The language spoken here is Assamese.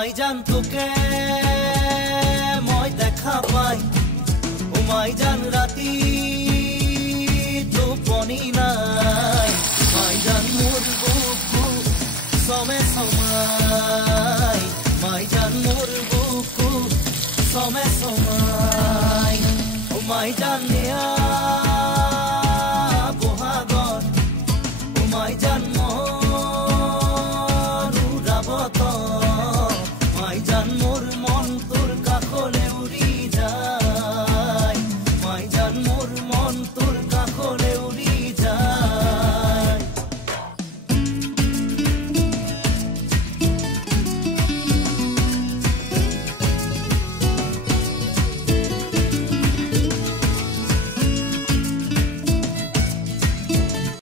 মাই জান তোকে মই দেখা পাই, ও মাই জান রাতি